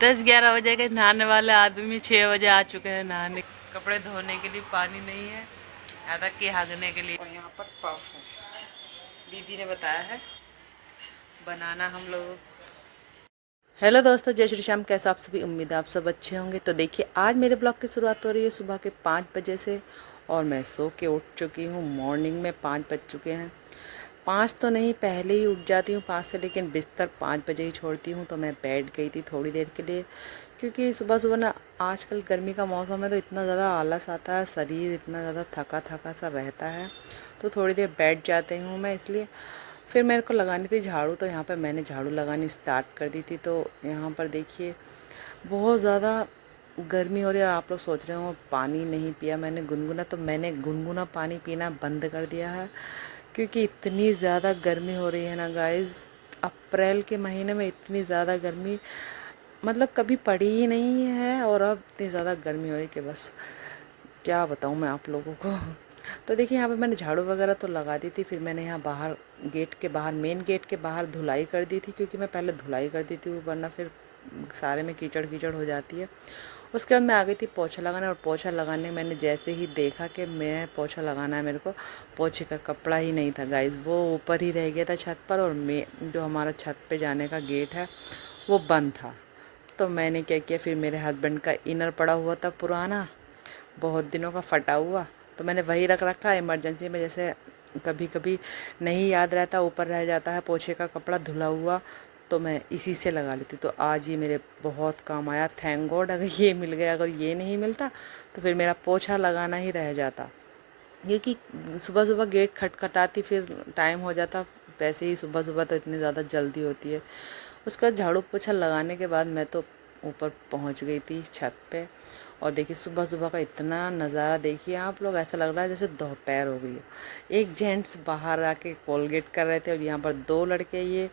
10-11 बजे के नहाने वाले आदमी 6 बजे आ चुके हैं नहाने। कपड़े धोने के लिए पानी नहीं है, यहाँ तक कि हागने के लिए। और यहाँ पर पफ है, दीदी ने बताया है बनाना हम लोग। हेलो दोस्तों, जय श्री श्याम। कैसे आप सभी? उम्मीद है आप सब अच्छे होंगे। तो देखिए, आज मेरे ब्लॉग की शुरुआत हो रही है सुबह के 5 बजे से, और मैं सो के उठ चुकी हूँ। मॉर्निंग में 5 बज चुके हैं। 5 तो नहीं, पहले ही उठ जाती हूँ 5 से, लेकिन बिस्तर 5 बजे ही छोड़ती हूँ। तो मैं बैठ गई थी थोड़ी देर के लिए, क्योंकि सुबह सुबह ना, आजकल गर्मी का मौसम है तो इतना ज़्यादा आलस आता है, शरीर इतना ज़्यादा थका थका सा रहता है, तो थोड़ी देर बैठ जाती हूँ मैं, इसलिए। फिर मेरे को लगानी थी झाड़ू, तो यहाँ पर मैंने झाड़ू लगानी स्टार्ट कर दी थी। तो यहाँ पर देखिए, बहुत ज़्यादा गर्मी हो रही है। आप लोग सोच रहे हो पानी नहीं पिया मैंने गुनगुना, तो मैंने गुनगुना पानी पीना बंद कर दिया है, क्योंकि इतनी ज़्यादा गर्मी हो रही है ना गाइज़। अप्रैल के महीने में इतनी ज़्यादा गर्मी मतलब कभी पड़ी ही नहीं है, और अब इतनी ज़्यादा गर्मी हो रही कि बस क्या बताऊँ मैं आप लोगों को। तो देखिए, यहाँ पे मैंने झाड़ू वगैरह तो लगा दी थी। फिर मैंने यहाँ बाहर गेट के बाहर, मेन गेट के बाहर धुलाई कर दी थी, क्योंकि मैं पहले धुलाई कर दी थी, वरना फिर सारे में कीचड़ कीचड़ हो जाती है। उसके बाद मैं आ गई थी पोछा लगाने, और पोछा लगाने मैंने जैसे ही देखा कि मैं पोछा लगाना है मेरे को, पोछे का कपड़ा ही नहीं था गाइज़, वो ऊपर ही रह गया था छत पर, और मैं जो हमारा छत पे जाने का गेट है वो बंद था। तो मैंने क्या किया, फिर मेरे हस्बैंड का इनर पड़ा हुआ था पुराना, बहुत दिनों का फटा हुआ, तो मैंने वही रख रखा इमरजेंसी में। जैसे कभी कभी नहीं याद रहता, ऊपर रह जाता है पोछे का कपड़ा धुला हुआ, तो मैं इसी से लगा लेती। तो आज ये मेरे बहुत काम आया, थैंक गॉड। अगर ये मिल गया, अगर ये नहीं मिलता तो फिर मेरा पोछा लगाना ही रह जाता, क्योंकि सुबह सुबह गेट खटखटाती फिर टाइम हो जाता। वैसे ही सुबह सुबह तो इतनी ज़्यादा जल्दी होती है। उसका झाड़ू पोछा लगाने के बाद मैं तो ऊपर पहुंच गई थी छत पे। और देखिए, सुबह सुबह का इतना नज़ारा देखिए आप लोग, ऐसा लग रहा है जैसे दोपहर हो गई हो। एक जेंट्स बाहर आके कोलगेट कर रहे थे, और यहाँ पर 2 लड़के ये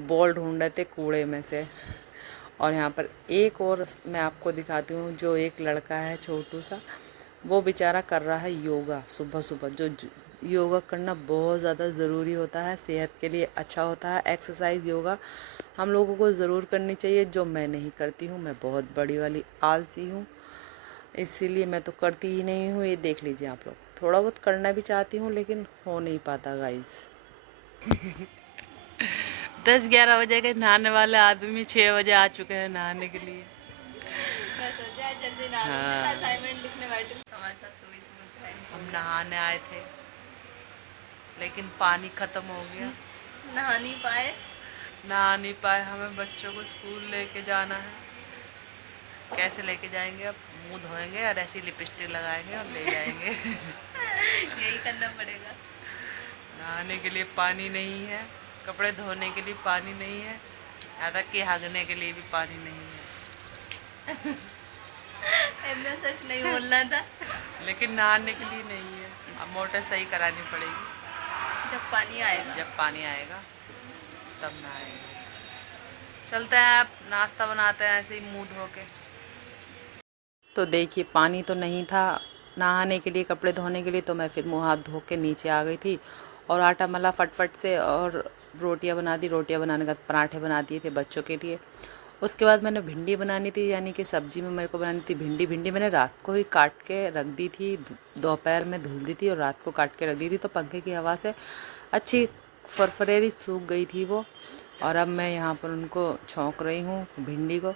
बॉल ढूंढ रहे थे कूड़े में से। और यहाँ पर एक और मैं आपको दिखाती हूँ, जो एक लड़का है छोटू सा, वो बेचारा कर रहा है योगा सुबह सुबह। जो योगा करना बहुत ज़्यादा ज़रूरी होता है, सेहत के लिए अच्छा होता है। एक्सरसाइज योगा हम लोगों को ज़रूर करनी चाहिए, जो मैं नहीं करती हूँ। मैं बहुत बड़ी वाली आलसी हूँ, इसीलिए मैं तो करती ही नहीं हूँ। ये देख लीजिए आप लोग, थोड़ा बहुत करना भी चाहती हूँ लेकिन हो नहीं पाता गाइस। 10-11 बजे के नहाने वाले आदमी 6 बजे आ चुके हैं नहाने के लिए। मैं सोचा जल्दी नहा लूं, हाँ, असाइनमेंट लिखने बैठूं। हमारे साथ सुबह हम नहाने आए थे, लेकिन पानी खत्म हो गया, नहा नहीं पाए। हमें बच्चों को स्कूल लेके जाना है। कैसे लेके जाएंगे? अब मुंह धोएंगे और ऐसी लिपस्टिक लगाएंगे और ले जाएंगे। यही करना पड़ेगा। नहाने के लिए पानी नहीं है, कपड़े धोने के लिए पानी नहीं है, यहाँ तक कि हागने के लिए भी पानी नहीं है। इतना सच नहीं बोलना था। लेकिन नहाने के लिए नहीं है। अब मोटर सही करानी पड़ेगी, जब पानी आएगा। जब पानी आएगा तब नहाएंगे। चलते हैं, आप नाश्ता बनाते हैं ऐसे ही मुंह धो के। तो देखिए, पानी तो नहीं था नहाने के लिए, कपड़े धोने के लिए, तो मैं फिर मुँह हाथ धो के नीचे आ गई थी, और आटा मला फटफट से, और रोटियां बना दी। रोटियां बनाने के बाद पराठे बना दिए थे बच्चों के लिए। उसके बाद मैंने भिंडी बनानी थी, यानी कि सब्जी में मेरे को बनानी थी भिंडी। भिंडी मैंने रात को ही काट के रख दी थी, दोपहर में धुल दी थी और रात को काट के रख दी थी, तो पंखे की हवा से अच्छी फरफरेरी सूख गई थी वो। और अब मैं यहाँ पर उनको छौंक रही हूँ भिंडी को।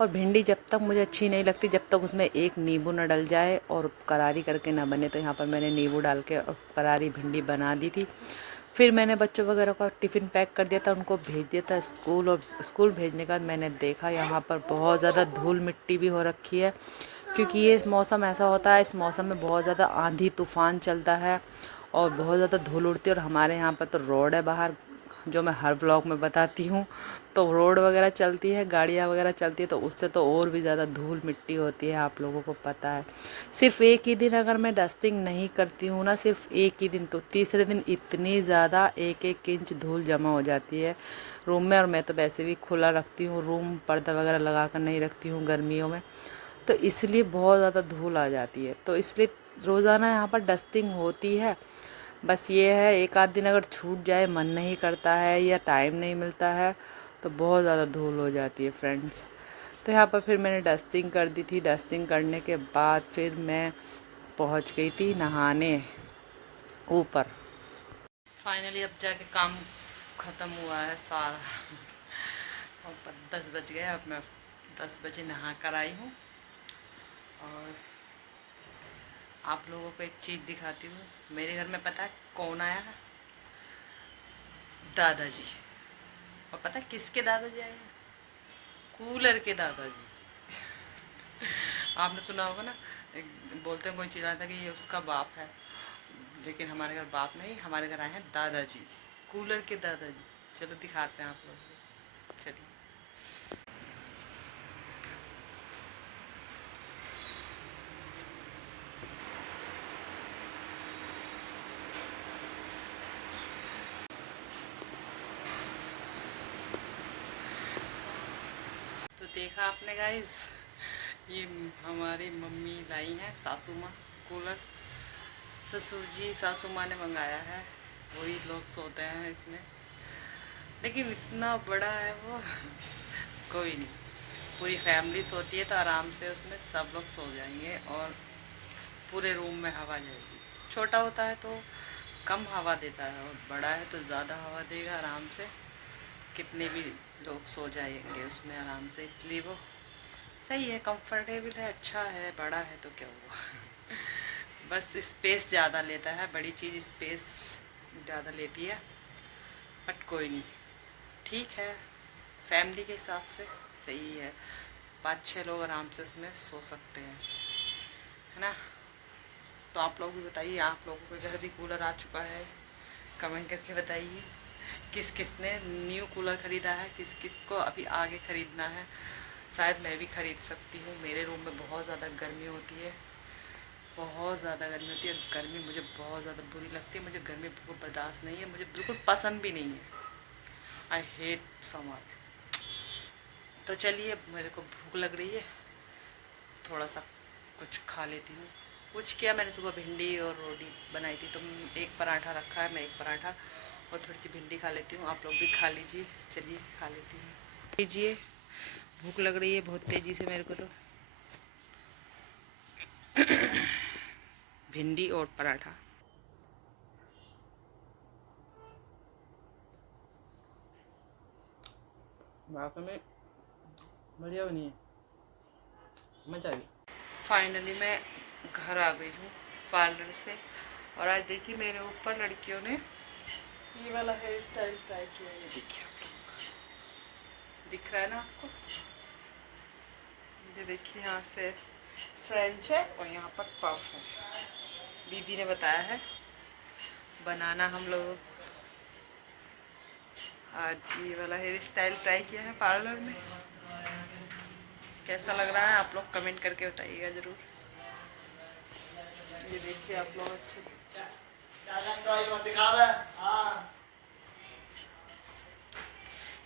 और भिंडी जब तक मुझे अच्छी नहीं लगती, जब तक उसमें एक नींबू न डल जाए और करारी करके ना बने। तो यहाँ पर मैंने नींबू डाल के और करारी भिंडी बना दी थी। फिर मैंने बच्चों वगैरह का टिफ़िन पैक कर दिया था, उनको भेज दिया था स्कूल। और स्कूल भेजने के बाद मैंने देखा यहाँ पर बहुत ज़्यादा धूल मिट्टी भी हो रखी है, क्योंकि ये मौसम ऐसा होता है, इस मौसम में बहुत ज़्यादा आंधी तूफ़ान चलता है और बहुत ज़्यादा धूल उड़ती है। और हमारे यहाँ पर तो रोड है बाहर, जो मैं हर ब्लॉग में बताती हूँ, तो रोड वगैरह चलती है, गाड़ियाँ वगैरह चलती है, तो उससे तो और भी ज़्यादा धूल मिट्टी होती है, आप लोगों को पता है। सिर्फ एक ही दिन अगर मैं डस्टिंग नहीं करती हूँ ना, सिर्फ एक ही दिन, तो तीसरे दिन इतनी ज़्यादा 1-1 इंच धूल जमा हो जाती है रूम में। और मैं तो वैसे भी खुला रखती हूँ रूम, पर्दा वगैरह लगा कर नहीं रखती हूँ गर्मियों में, तो इसलिए बहुत ज़्यादा धूल आ जाती है। तो इसलिए रोज़ाना यहाँ पर डस्टिंग होती है। बस ये है, एक आध दिन अगर छूट जाए, मन नहीं करता है या टाइम नहीं मिलता है, तो बहुत ज़्यादा धूल हो जाती है फ्रेंड्स। तो यहाँ पर फिर मैंने डस्टिंग कर दी थी। डस्टिंग करने के बाद फिर मैं पहुँच गई थी नहाने ऊपर। फाइनली अब जाके काम ख़त्म हुआ है सारा। और 10 बज गए। अब मैं 10 बजे नहा कर आई हूँ। और आप लोगों को एक चीज़ दिखाती हूँ। मेरे घर में पता है कौन आया है? दादाजी। और पता है किसके दादाजी आए हैं? कूलर के दादाजी। आपने सुना होगा ना, बोलते हैं कोई चिल्लाता था कि ये उसका बाप है, लेकिन हमारे घर बाप नहीं, हमारे घर आए हैं दादाजी, कूलर के दादाजी। चलो दिखाते हैं आप लोगों को। चलिए। तो देखा आपने गाइस, ये हमारी मम्मी लाई हैं, सासू माँ कूलर। ससुर जी सासू माँ ने मंगाया है, वही लोग सोते हैं इसमें। लेकिन इतना बड़ा है वो, कोई नहीं, पूरी फैमिली सोती है तो आराम से उसमें सब लोग सो जाएंगे और पूरे रूम में हवा जाएगी। छोटा होता है तो कम हवा देता है, और बड़ा है तो ज़्यादा हवा देगा आराम से। कितने भी लोग सो जाएंगे उसमें आराम से, इसलिए वो सही है, कंफर्टेबल है, अच्छा है। बड़ा है तो क्या हुआ। बस स्पेस ज़्यादा लेता है, बड़ी चीज़ स्पेस ज़्यादा लेती है, बट कोई नहीं, ठीक है, फैमिली के हिसाब से सही है। 5-6 लोग आराम से उसमें सो सकते हैं, है ना। तो आप लोग भी बताइए, आप लोगों के घर भी कूलर आ चुका है? कमेंट करके बताइए किस किस ने न्यू कूलर ख़रीदा है, किस किस को अभी आगे ख़रीदना है। शायद मैं भी ख़रीद सकती हूँ। मेरे रूम में बहुत ज़्यादा गर्मी होती है, बहुत ज़्यादा गर्मी होती है। गर्मी मुझे बहुत ज़्यादा बुरी लगती है, मुझे गर्मी बिल्कुल बर्दाश्त नहीं है, मुझे बिल्कुल पसंद भी नहीं है। I hate summer. तो चलिए, मेरे को भूख लग रही है, थोड़ा सा कुछ खा लेती हूँ। कुछ किया मैंने, सुबह भिंडी और रोटी बनाई थी, तो एक पराठा रखा है, मैं एक पराठा और थोड़ी सी भिंडी खा लेती हूँ। आप लोग भी खा लीजिए। चलिए खा लेती हूँ। लीजिए, भूख लग रही है बहुत तेज़ी से मेरे को तो। भिंडी और पराठा। वाकई में बढ़िया बनी है, मजा आ गई। फाइनली मैं घर आ गई हूँ पार्लर से, और आज देखिए मेरे ऊपर लड़कियों ने ये वाला हेयर स्टाइल ट्राई किया है। ये देखिए, आप लोग दिख रहा है ना आपको? ये देखिए, यहाँ से फ्रेंच है और यहाँ पर पफ है। दीदी ने बताया है बनाना। हम लोग आज ये वाला हेयर स्टाइल ट्राई किया है पार्लर में। कैसा लग रहा है आप लोग कमेंट करके बताइएगा ज़रूर। ये देखिए आप लोग अच्छे से।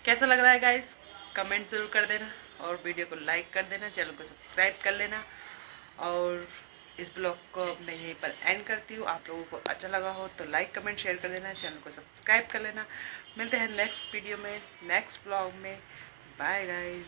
कैसा लग रहा है गाइस, कमेंट ज़रूर कर देना, और वीडियो को लाइक कर देना, चैनल को सब्सक्राइब कर लेना। और इस ब्लॉग को मैं यहीं पर एंड करती हूँ। आप लोगों को अच्छा लगा हो तो लाइक कमेंट शेयर कर देना, चैनल को सब्सक्राइब कर लेना। मिलते हैं नेक्स्ट वीडियो में, नेक्स्ट ब्लॉग में। Bye guys.